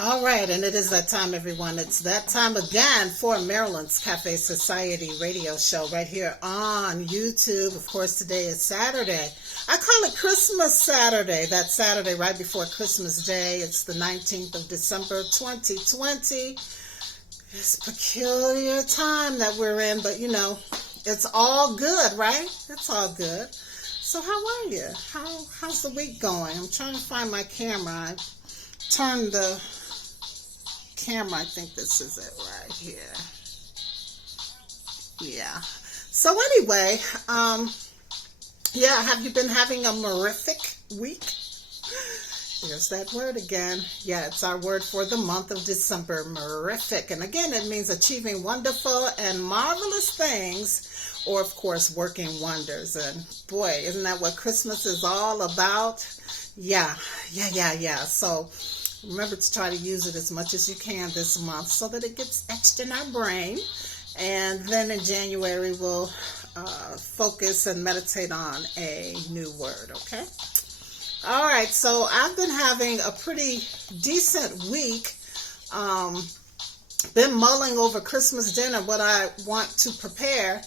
All right, and it is that time, everyone. It's that time again for Maryland's Cafe Society radio show right here on YouTube. Of course, today is Saturday. I call it Christmas Saturday. That Saturday right before Christmas Day. It's the 19th of December, 2020. It's a peculiar time that we're in, but it's all good, right? It's all good. So how are you? How's the week going? I'm trying to find my camera. I turned the camera. I think this is it right here. Yeah. So anyway, have you been having a mirific week? Here's that word again. Yeah, it's our word for the month of December, mirific. And again, it means achieving wonderful and marvelous things, or of course, working wonders. And boy, isn't that what Christmas is all about? Yeah. So remember to try to use it as much as you can this month so that it gets etched in our brain. And then in January, we'll focus and meditate on a new word, okay? All right, so I've been having a pretty decent week. Been mulling over Christmas dinner, what I want to prepare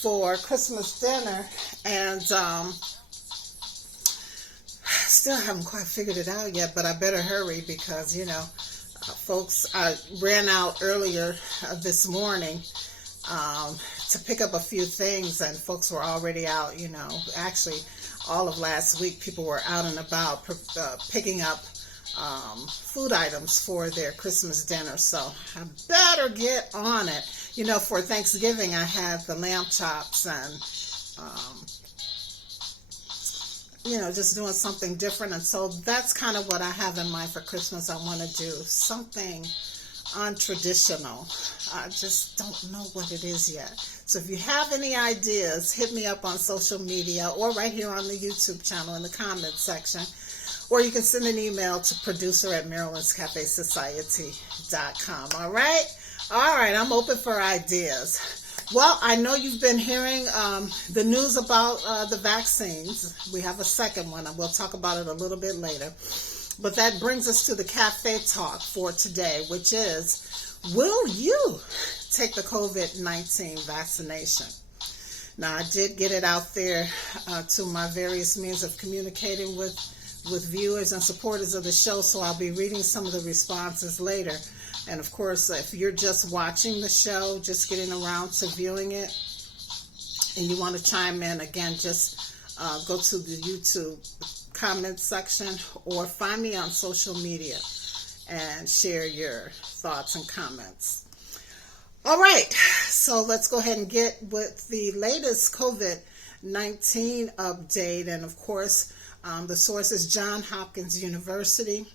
for Christmas dinner, and still haven't quite figured it out yet, but I better hurry because, folks, I ran out earlier this morning to pick up a few things, and folks were already out, actually all of last week people were out and about picking up food items for their Christmas dinner, so I better get on it. For Thanksgiving I had the lamb chops and just doing something different, and so that's kind of what I have in mind for Christmas. I want to do something untraditional. I just don't know what it is yet. So if you have any ideas, hit me up on social media or right here on the YouTube channel in the comments section. Or you can send an email to producer@Maryland'sCafeSociety.com. All right, I'm open for ideas. Well, I know you've been hearing the news about the vaccines. We have a second one, and we'll talk about it a little bit later. But that brings us to the cafe talk for today, which is, will you take the COVID-19 vaccination? Now, I did get it out there to my various means of communicating with viewers and supporters of the show, so I'll be reading some of the responses later. And of course, if you're just watching the show, just getting around to viewing it, and you want to chime in, again, just go to the YouTube comment section or find me on social media and share your thoughts and comments. All right, so let's go ahead and get with the latest COVID-19 update. And of course, the source is Johns Hopkins University.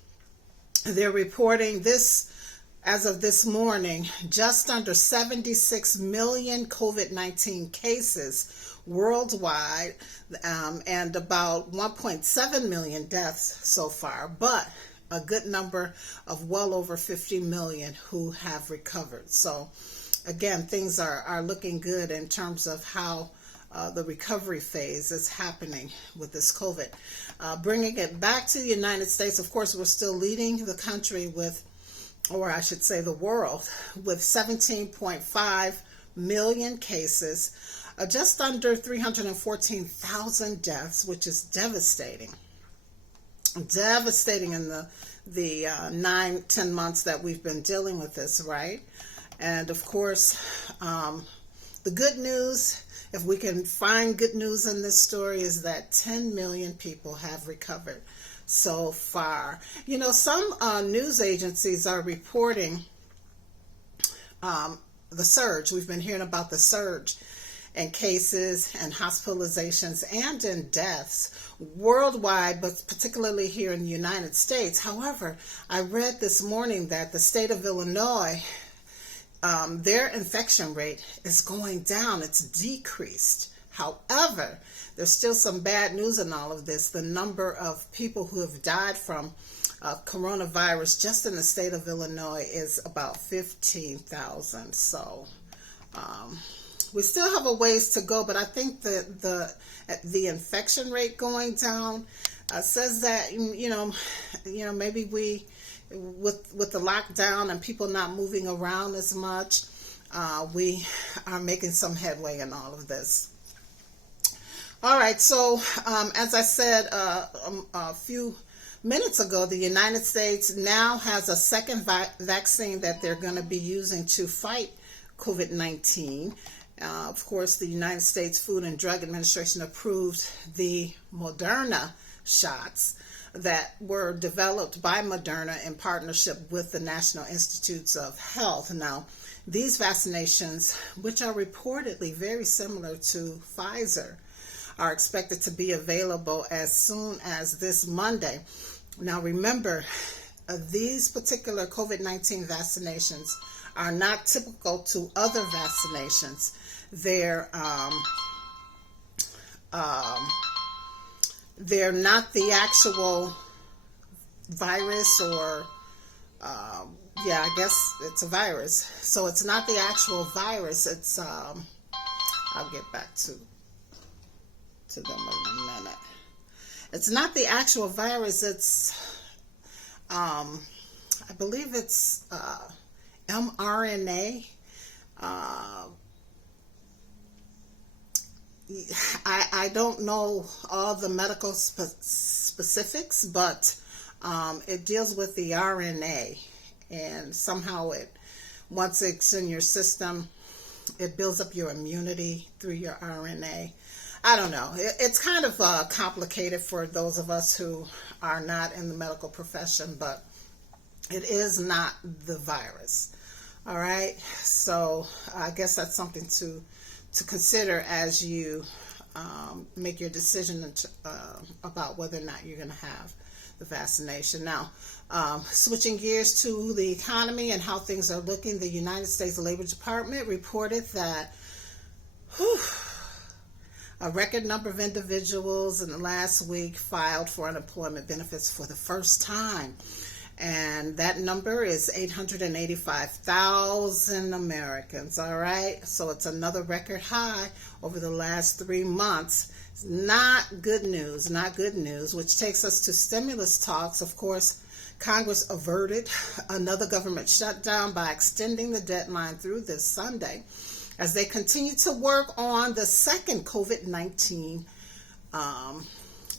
They're reporting this, as of this morning, just under 76 million COVID-19 cases worldwide, and about 1.7 million deaths so far, but a good number of well over 50 million who have recovered. So again, things are looking good in terms of how the recovery phase is happening with this COVID. Bringing it back to the United States, of course, we're still leading the country with, or I should say the world, with 17.5 million cases, just under 314,000 deaths, which is devastating. Devastating in the 9-10 months that we've been dealing with this, right? And of course, the good news, if we can find good news in this story, is that 10 million people have recovered so far. Some news agencies are reporting the surge. We've been hearing about the surge in cases and hospitalizations and in deaths worldwide, but particularly here in the United States. However, I read this morning that the state of Illinois, their infection rate is going down. It's decreased. However, there's still some bad news in all of this. The number of people who have died from coronavirus just in the state of Illinois is about 15,000. So we still have a ways to go, but I think that the infection rate going down says that maybe with the lockdown and people not moving around as much, we are making some headway in all of this. All right, so as I said a few minutes ago, the United States now has a second vaccine that they're going to be using to fight COVID-19. Of course, the United States Food and Drug Administration approved the Moderna shots that were developed by Moderna in partnership with the National Institutes of Health. Now, these vaccinations, which are reportedly very similar to Pfizer, are expected to be available as soon as this Monday. Now, remember, these particular COVID-19 vaccinations are not typical to other vaccinations. They're not the actual virus, or yeah, I guess it's a virus. So it's not the actual virus. It's I'll get back to them in a minute. It's not the actual virus. It's I believe it's mRNA. I don't know all the medical specifics, but it deals with the RNA, and somehow once it's in your system, it builds up your immunity through your RNA. I don't know. It's kind of complicated for those of us who are not in the medical profession, but it is not the virus. All right. So I guess that's something to consider as you make your decision about whether or not you're going to have the vaccination. Now, switching gears to the economy and how things are looking, the United States Labor Department reported that a record number of individuals in the last week filed for unemployment benefits for the first time. And that number is 885,000 Americans, all right? So it's another record high over the last 3 months. Not good news, which takes us to stimulus talks. Of course, Congress averted another government shutdown by extending the deadline through this Sunday as they continue to work on the second COVID-19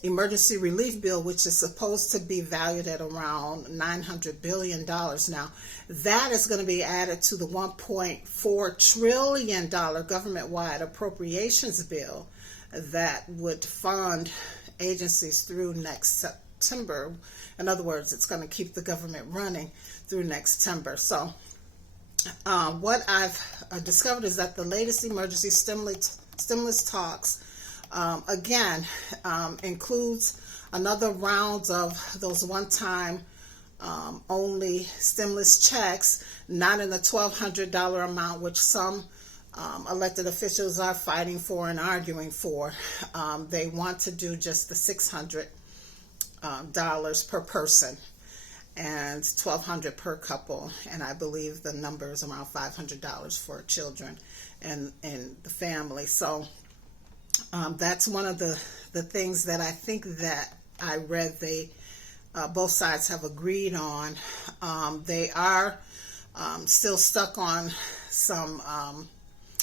emergency relief bill, which is supposed to be valued at around $900 billion. Now, that is going to be added to the $1.4 trillion government-wide appropriations bill that would fund agencies through next September. In other words, it's going to keep the government running through next September. So what I've discovered is that the latest emergency stimulus talks again includes another round of those one-time only stimulus checks, not in the $1,200 amount, which some elected officials are fighting for and arguing for. They want to do just the $600 per person and $1,200 per couple, and I believe the number is around $500 for children and the family. So that's one of the things that I think that I read both sides have agreed on. They are still stuck on some,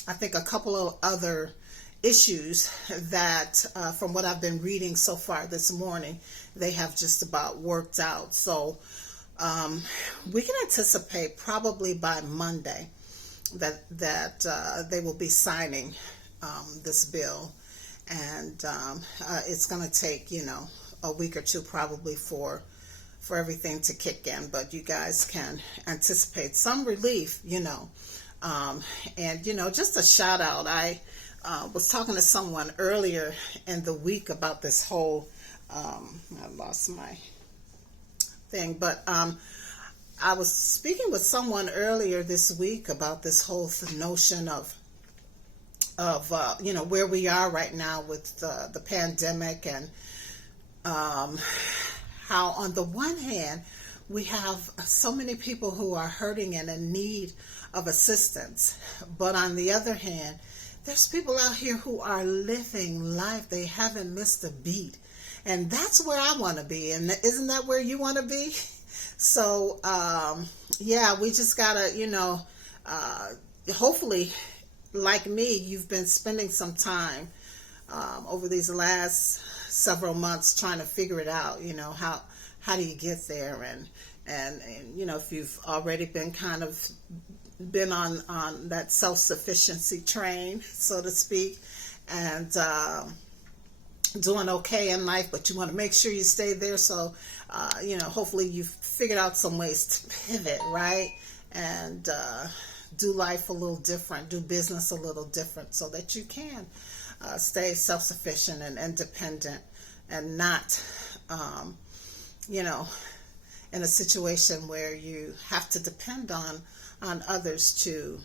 I think, a couple of other issues that, from what I've been reading so far this morning, they have just about worked out. So we can anticipate probably by Monday that they will be signing this bill, and it's going to take a week or two probably for everything to kick in, but you guys can anticipate some relief, and just a shout out. I was talking to someone earlier in the week about this whole I lost my thing, but I was speaking with someone earlier this week about this whole notion of where we are right now with the pandemic, and how on the one hand we have so many people who are hurting and in need of assistance, but on the other hand there's people out here who are living life. They haven't missed a beat, and that's where I want to be. And isn't that where you want to be? So, yeah, we just gotta, hopefully, like me, you've been spending some time over these last several months trying to figure it out. How do you get there, and if you've already been kind of been on that self-sufficiency train, so to speak, and doing okay in life, but you want to make sure you stay there. So, hopefully you've figured out some ways to pivot, right? And do life a little different, do business a little different, so that you can stay self-sufficient and independent, and not, in a situation where you have to depend on others to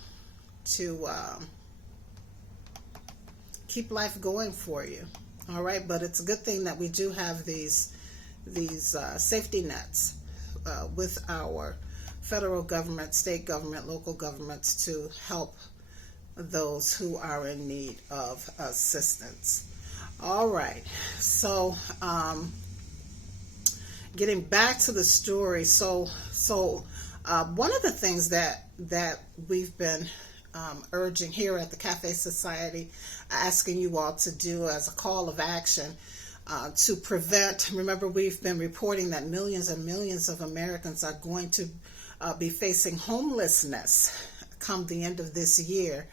keep life going for you. All right, but it's a good thing that we do have these safety nets with our federal government, state government, local governments to help those who are in need of assistance. All right, so getting back to the story, so one of the things that we've been urging here at the Cafe Society, asking you all to do as a call of action to prevent. Remember, we've been reporting that millions and millions of Americans are going to be facing homelessness come the end of this year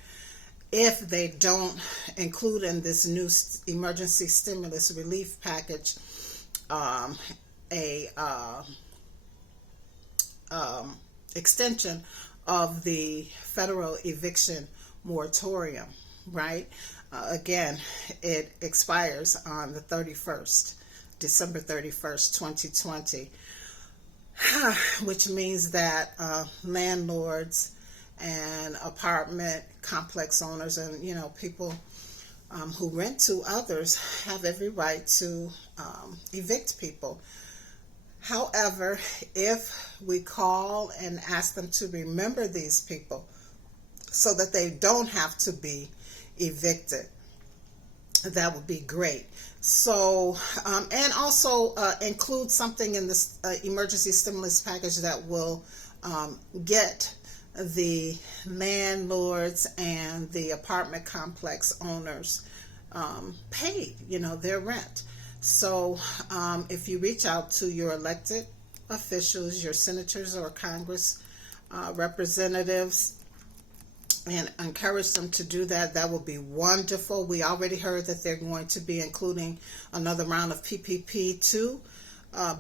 if they don't include in this new emergency stimulus relief package a extension of the federal eviction moratorium, right? Again, it expires on the 31st, December 31st, 2020, which means that landlords and apartment complex owners and, people who rent to others have every right to evict people. However, if we call and ask them to remember these people so that they don't have to be evicted, that would be great. So, and also include something in this emergency stimulus package that will get the landlords and the apartment complex owners paid, their rent. So if you reach out to your elected officials, your senators or Congress representatives, and encourage them to do that, that will be wonderful. We already heard that they're going to be including another round of PPP to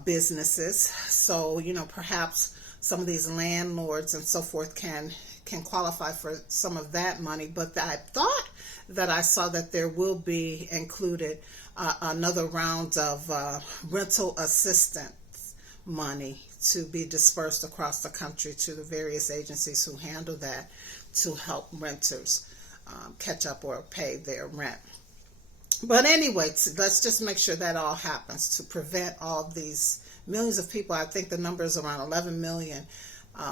businesses. So, perhaps some of these landlords and so forth can qualify for some of that money. But I thought that I saw that there will be included another round of rental assistance money to be dispersed across the country to the various agencies who handle that, to help renters catch up or pay their rent. But anyway, let's just make sure that all happens to prevent all these millions of people. I think the number is around 11 million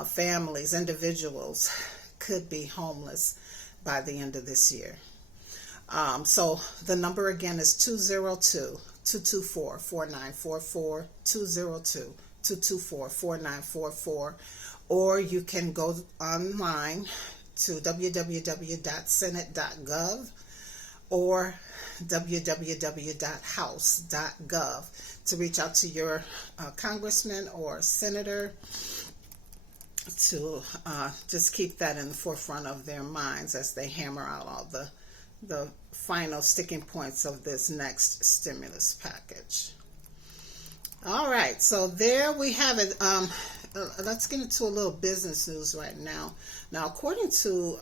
families, individuals could be homeless by the end of this year. So the number again is 202-224-4944, 202-224-4944, or you can go online to www.senate.gov or www.house.gov to reach out to your congressman or senator to just keep that in the forefront of their minds as they hammer out all the final sticking points of this next stimulus package. All right, so there we have it. Let's get into a little business news right now. Now, according to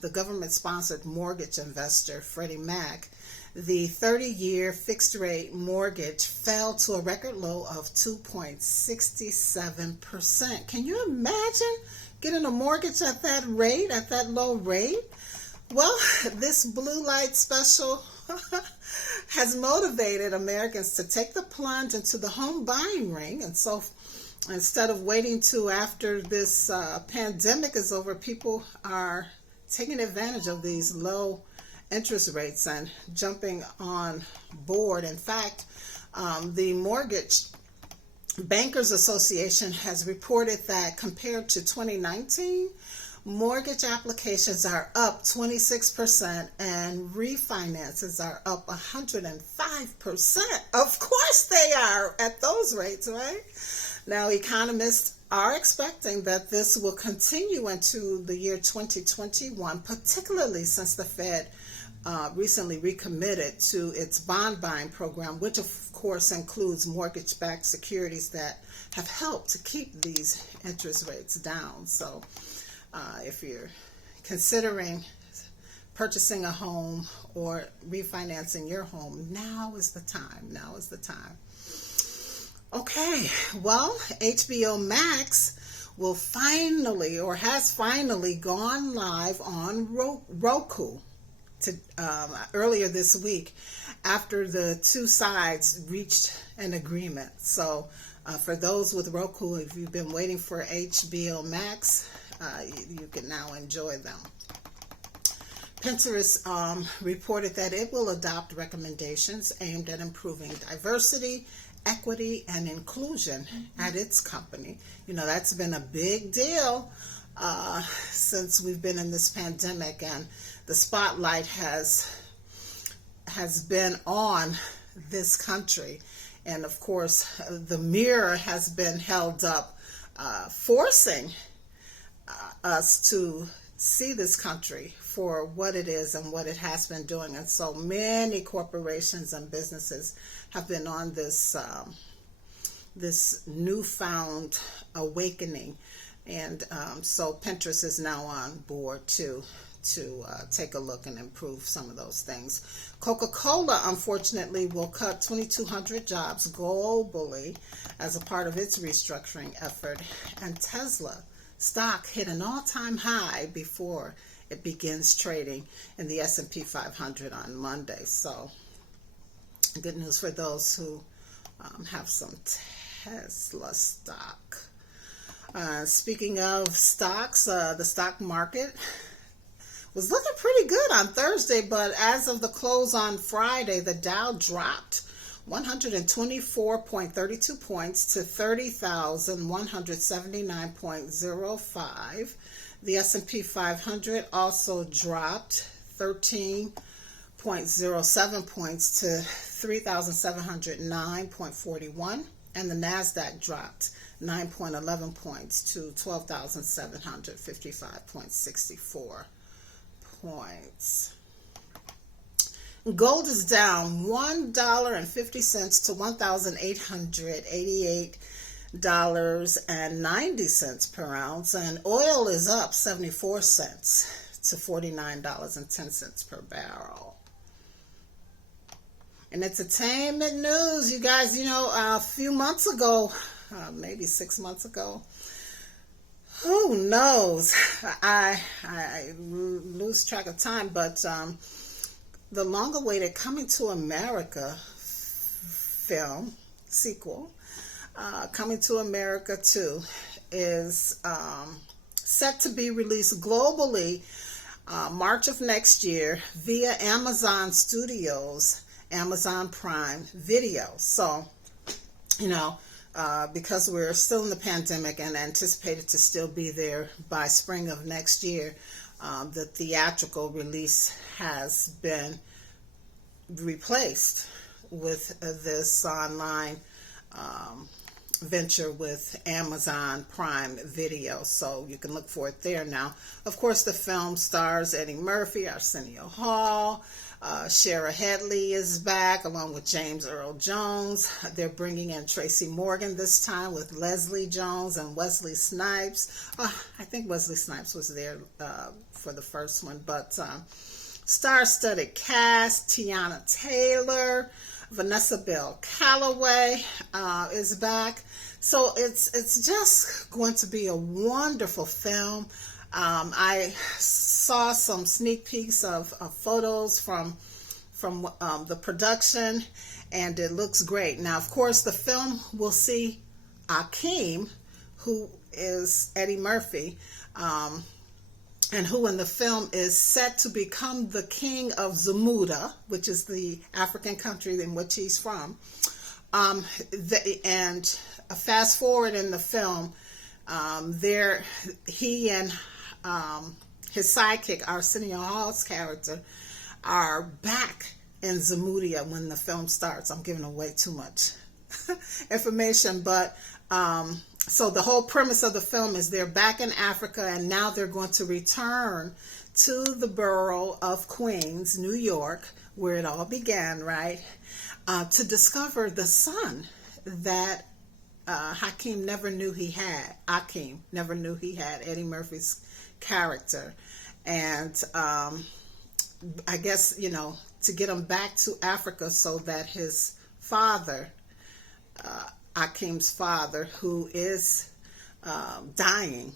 the government-sponsored mortgage investor, Freddie Mac, the 30-year fixed-rate mortgage fell to a record low of 2.67%. Can you imagine getting a mortgage at that rate, at that low rate? Well, this blue light special has motivated Americans to take the plunge into the home buying ring. And so instead of waiting till after this pandemic is over, people are taking advantage of these low interest rates and jumping on board. In fact, the mortgage Bankers Association has reported that compared to 2019, mortgage applications are up 26% and refinances are up 105%. Of course they are at those rates, right? Now, economists are expecting that this will continue into the year 2021, particularly since the Fed recently recommitted to its bond buying program, which of course includes mortgage-backed securities that have helped to keep these interest rates down. So if you're considering purchasing a home or refinancing your home, now is the time. Now is the time. Okay, well, HBO Max will finally, or has finally, gone live on Roku earlier this week after the two sides reached an agreement. So for those with Roku, if you've been waiting for HBO Max, you can now enjoy them. Pinterest reported that it will adopt recommendations aimed at improving diversity, equity, and inclusion at its company. You know, that's been a big deal since we've been in this pandemic, and the spotlight has been on this country. And of course, the mirror has been held up, forcing us to see this country for what it is and what it has been doing. And so many corporations and businesses have been on this this newfound awakening, and so Pinterest is now on board to take a look and improve some of those things. Coca-Cola, unfortunately, will cut 2,200 jobs globally as a part of its restructuring effort, and Tesla stock hit an all-time high before it begins trading in the S&P 500 on Monday. So good news for those who have some Tesla stock. Speaking of stocks, the stock market was looking pretty good on Thursday, but as of the close on Friday, the Dow dropped 124.32 points to 30,179.05. The S&P 500 also dropped 13.07 points to 3,709.41, and the NASDAQ dropped 9.11 points to 12,755.64 points. Gold is down $1.50 to $1,888.90 per ounce, and oil is up 74 cents to $49.10 per barrel. And entertainment news, you guys, you know, a few months ago, maybe 6 months ago, who knows, I lose track of time, but the long-awaited Coming to America film sequel, Coming to America 2, is set to be released globally March of next year via Amazon Studios, Amazon Prime Video. So, you know, because we're still in the pandemic and anticipated to still be there by spring of next year, the theatrical release has been replaced with this online venture with Amazon Prime Video, so you can look for it there now. Of course, the film stars Eddie Murphy, Arsenio Hall, Shara Headley is back along with James Earl Jones. They're bringing in Tracy Morgan this time with Leslie Jones and Wesley Snipes. I think Wesley Snipes was there for the first one, but star-studded cast: Tiana Taylor, Vanessa Bell Calloway is back. So it's just going to be a wonderful film. I saw some sneak peeks of photos from the production, and it looks great. Now, of course, the film will see Akeem, who is Eddie Murphy, and who in the film is set to become the king of Zamuda, which is the African country in which he's from. And a fast forward in the film, there he and his sidekick, Arsenio Hall's character, are back in Zamudia when the film starts. I'm giving away too much information, but so the whole premise of the film is they're back in Africa, and now they're going to return to the borough of Queens, New York, where it all began, right? To discover the son that Hakeem never knew he had. Akeem never knew he had, Eddie Murphy's character. And I guess, you know, to get him back to Africa so that his father, Akeem's father, who is dying,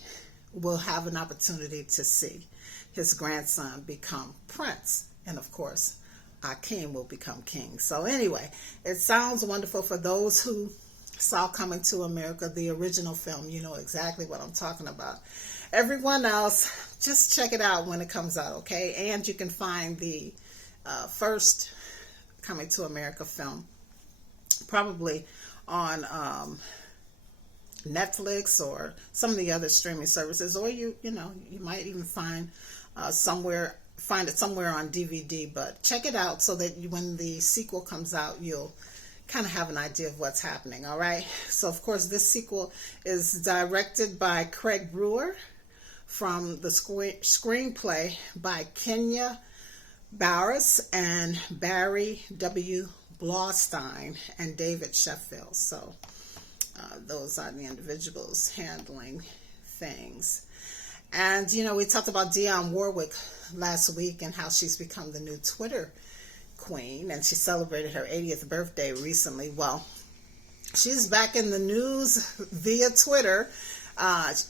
will have an opportunity to see his grandson become prince. And of course, Akeem will become king. So anyway, it sounds wonderful. For those who saw Coming to America, the original film, you know exactly what I'm talking about. Everyone else, just check it out when it comes out, okay? And you can find the first Coming to America film probably on Netflix or some of the other streaming services, or you might even find it somewhere on DVD. But check it out so that when the sequel comes out, you'll kind of have an idea of what's happening. All right. So of course, this sequel is directed by Craig Brewer, from the screenplay by Kenya Barris and Barry W. Blaustein and David Sheffield. So those are the individuals handling things. And, you know, we talked about Dionne Warwick last week and how she's become the new Twitter queen, and she celebrated her 80th birthday recently. Well, she's back in the news via Twitter.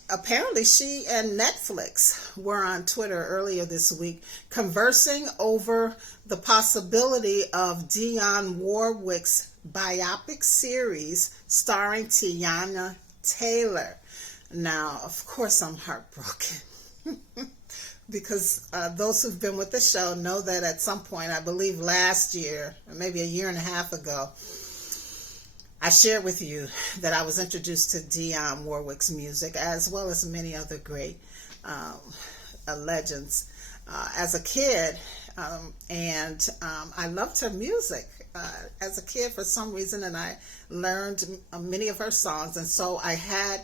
Apparently she and Netflix were on Twitter earlier this week conversing over the possibility of Dionne Warwick's biopic series starring Tiana Taylor. Now, of course, I'm heartbroken because those who've been with the show know that at some point, I believe last year, or maybe a year and a half ago, I shared with you that I was introduced to Dionne Warwick's music, as well as many other great legends as a kid, and I loved her music as a kid for some reason, and I learned many of her songs, and so I had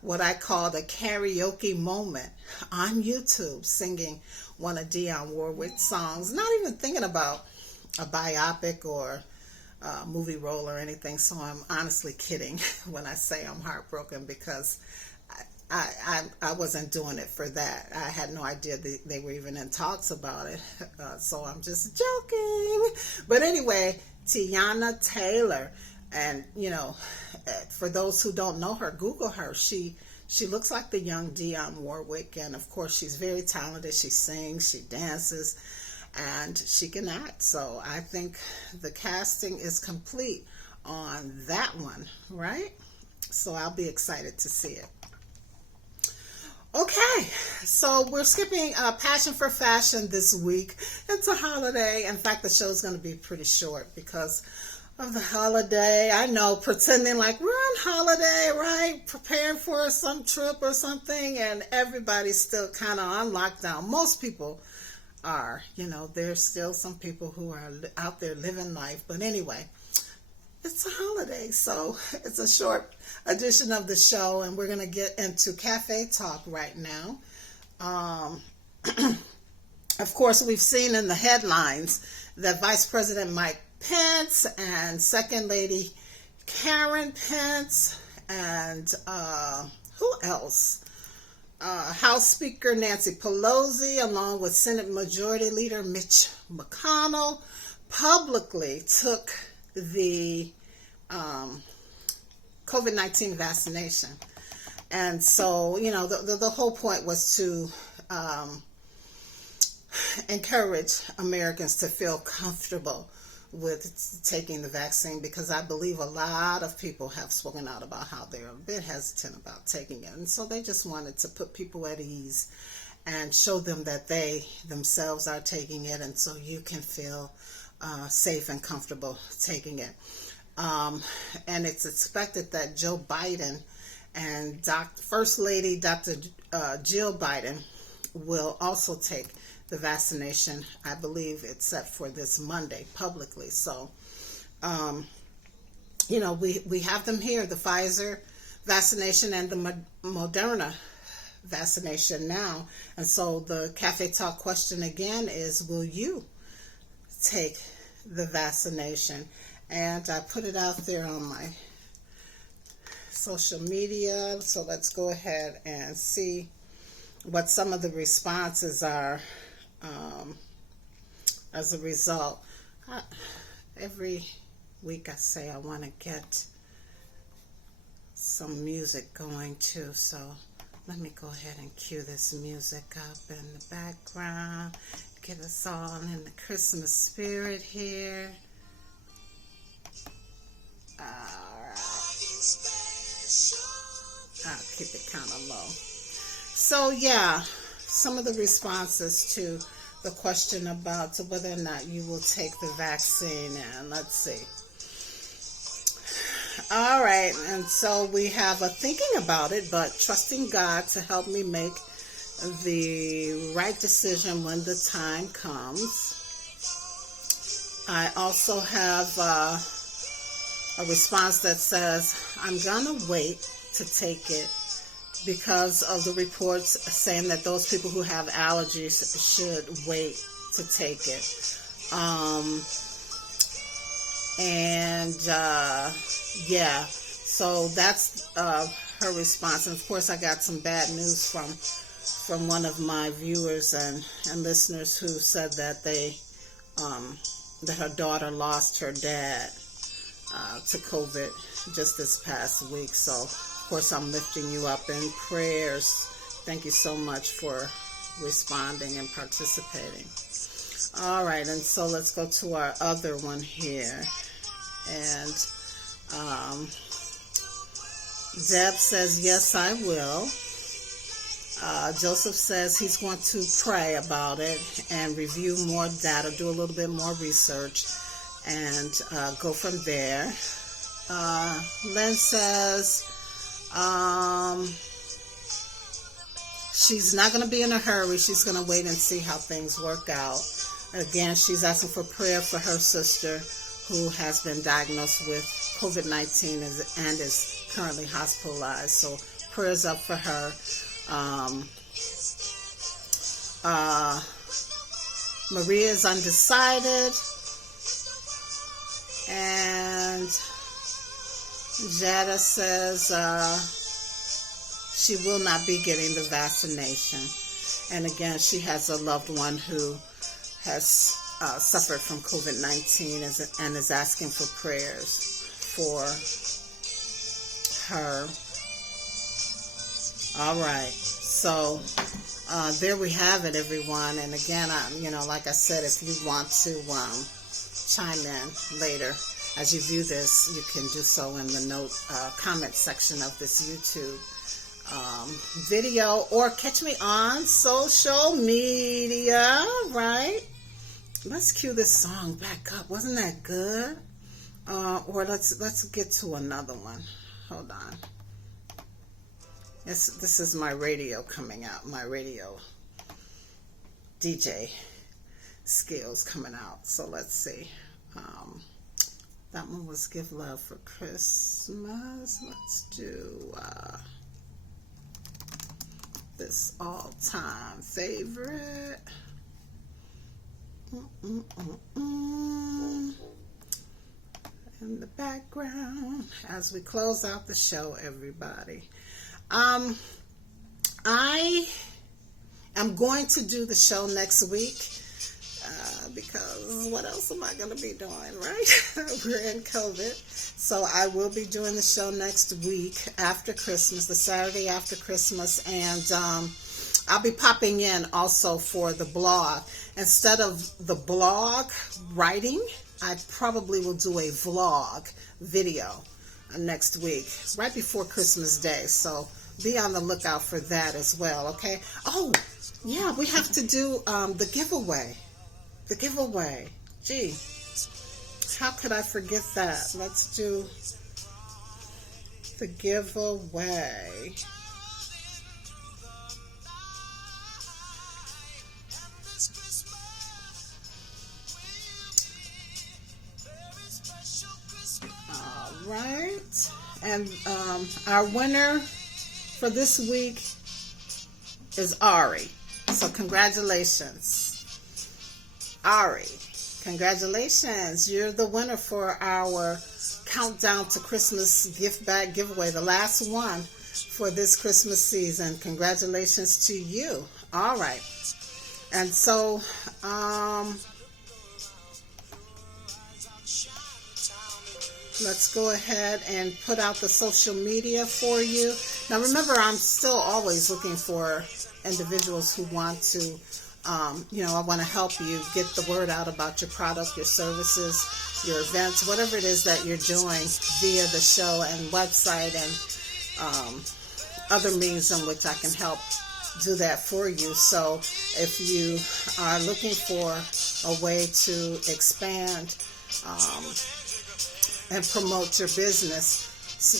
what I called a karaoke moment on YouTube, singing one of Dionne Warwick's songs, not even thinking about a biopic or movie role or anything. So I'm honestly kidding when I say I'm heartbroken, because I wasn't doing it for that. I had no idea they were even in talks about it. So I'm just joking. But anyway, Tiana Taylor, and you know, for those who don't know her, Google her. She looks like the young Dionne Warwick, and of course she's very talented. She sings, she dances, and she can act. So I think the casting is complete on that one, right? So I'll be excited to see it. Okay, so we're skipping Passion for Fashion this week. It's a holiday. In fact, the show's going to be pretty short because of the holiday. I know, pretending like we're on holiday, right? Preparing for some trip or something, and everybody's still kind of on lockdown. Most people are, you know, there's still some people who are out there living life. But anyway, it's a holiday, so it's a short edition of the show, and we're going to get into cafe talk right now. Of course, we've seen in the headlines that Vice President Mike Pence and Second Lady Karen Pence and who else? House Speaker Nancy Pelosi, along with Senate Majority Leader Mitch McConnell, publicly took the COVID-19 vaccination. And so, you know, the whole point was to encourage Americans to feel comfortable with taking the vaccine, because I believe a lot of people have spoken out about how they're a bit hesitant about taking it. And so they just wanted to put people at ease and show them that they themselves are taking it, and so you can feel safe and comfortable taking it. And it's expected that Joe Biden and First Lady Dr. Jill Biden will also take the vaccination. I believe it's set for this Monday publicly. So, we have them here, the Pfizer vaccination and the Moderna vaccination now. And so the Cafe Talk question again is, will you take the vaccination? And I put it out there on my social media. So let's go ahead and see what some of the responses are as a result. Every week I say I want to get some music going too, so let me go ahead and cue this music up in the background, get us all in the Christmas spirit here. Alright, I'll keep it kind of low. So yeah, some of the responses to the question about whether or not you will take the vaccine, and let's see. All right, and so we have a thinking about it, but trusting God to help me make the right decision when the time comes. I also have a response that says, I'm gonna wait to take it because of the reports saying that those people who have allergies should wait to take it. Yeah, so that's her response. And of course I got some bad news from one of my viewers and listeners who said that that her daughter lost her dad to COVID just this past week. So of course I'm lifting you up in prayers. Thank you so much for responding and participating. All right, and so let's go to our other one here. And Deb says, yes, I will. Joseph says he's going to pray about it and review more data, do a little bit more research, and go from there. Lynn says she's not going to be in a hurry. She's going to wait and see how things work out. Again, she's asking for prayer for her sister who has been diagnosed with COVID-19 and is currently hospitalized. So prayers up for her. Maria is undecided. And Jada says she will not be getting the vaccination. And again, she has a loved one who has suffered from COVID-19 and is asking for prayers for her. All right, so there we have it, everyone. And again, like I said, if you want to chime in later as you view this, you can do so in the comment section of this YouTube video, or catch me on social media, right? Let's cue this song back up. Wasn't that good? Or let's get to another one. Hold on. This is my radio coming out. My radio DJ skills coming out. So let's see. That one was Give Love for Christmas. Let's do this all-time favorite. In the background as we close out the show, everybody. I am going to do the show next week because what else am I going to be doing, right? We're in COVID. So I will be doing the show next week after Christmas, the Saturday after Christmas, and I'll be popping in also for the blog. Instead of the blog writing, I probably will do a vlog video next week, right before Christmas Day. So be on the lookout for that as well, okay? Oh, yeah, we have to do the giveaway. The giveaway. Gee, How could I forget that? Let's do the giveaway. All right. And our winner for this week is Ari. So congratulations, Ari. Congratulations. You're the winner for our Countdown to Christmas gift bag giveaway, the last one for this Christmas season. Congratulations to you. All right. And so, let's go ahead and put out the social media for you. Now remember, I'm still always looking for individuals who want to, I want to help you get the word out about your product, your services, your events, whatever it is that you're doing via the show and website and other means in which I can help do that for you. So if you are looking for a way to expand and promote your business,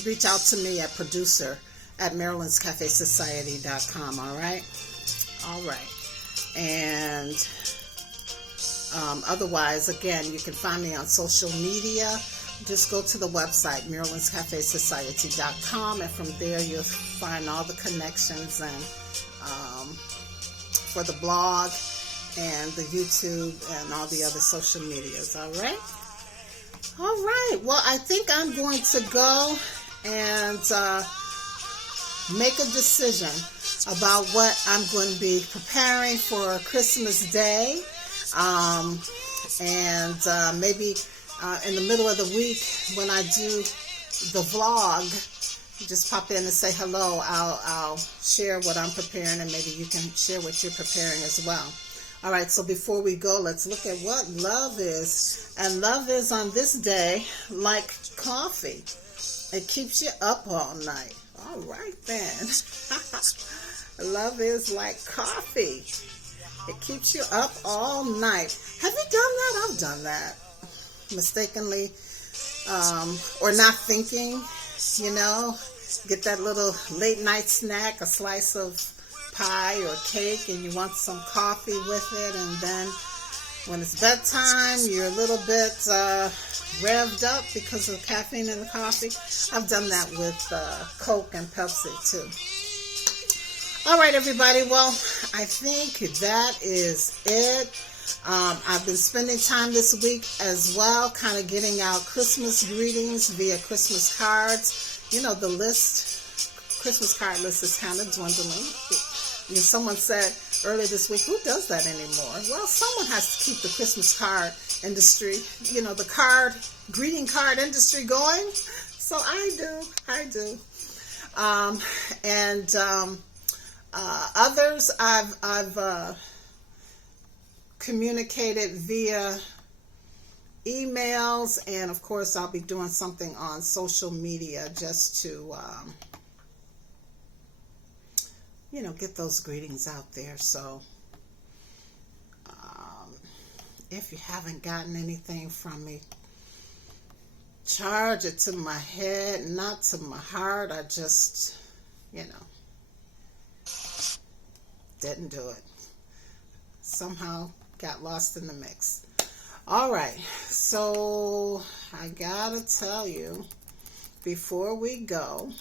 reach out to me at producer@MarylandsCafeSociety.com. All right. And otherwise, again, you can find me on social media. Just go to the website, MarylandsCafeSociety.com, and from there you'll find all the connections and for the blog and the YouTube and all the other social medias. All right. Well, I think I'm going to go and make a decision about what I'm going to be preparing for Christmas Day. Maybe in the middle of the week when I do the vlog, just pop in and say hello. I'll share what I'm preparing, and maybe you can share what you're preparing as well. All right, so before we go, let's look at what love is. And love is on this day like coffee. It keeps you up all night. All right, then. Love is like coffee. It keeps you up all night. Have you done that? I've done that. Mistakenly, or not thinking, get that little late night snack, a slice of pie or cake, and you want some coffee with it, and then when it's bedtime, you're a little bit revved up because of caffeine in the coffee. I've done that with Coke and Pepsi too. All right, everybody. Well, I think that is it. I've been spending time this week as well, kind of getting out Christmas greetings via Christmas cards. The Christmas card list is kind of dwindling. Someone said earlier this week, who does that anymore? Well, someone has to keep the Christmas card industry, the greeting card industry going. So I do. Others I've communicated via emails, and of course I'll be doing something on social media just to get those greetings out there. So if you haven't gotten anything from me, charge it to my head, not to my heart. I just didn't do it. Somehow got lost in the mix. All right, so I gotta tell you before we go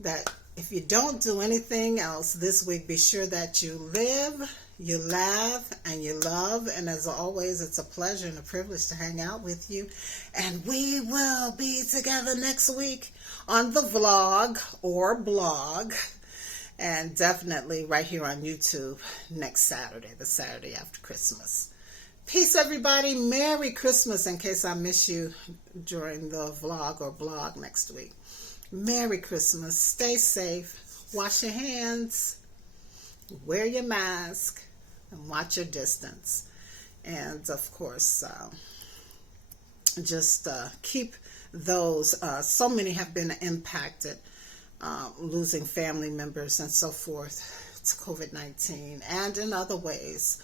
that if you don't do anything else this week, be sure that you live, you laugh, and you love. And as always, it's a pleasure and a privilege to hang out with you. And we will be together next week on the vlog or blog, and definitely right here on YouTube next Saturday, the Saturday after Christmas. Peace, everybody. Merry Christmas, in case I miss you during the vlog or blog next week. Merry Christmas. Stay safe. Wash your hands. Wear your mask. And watch your distance. And, of course, just keep those. So many have been impacted, losing family members and so forth to COVID-19 and in other ways.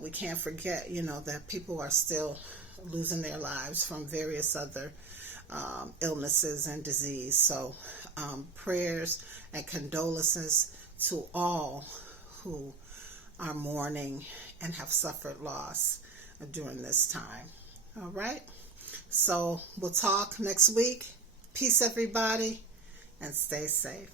We can't forget, that people are still losing their lives from various other illnesses and disease. So prayers and condolences to all who are mourning and have suffered loss during this time. All right. So we'll talk next week. Peace, everybody, and stay safe.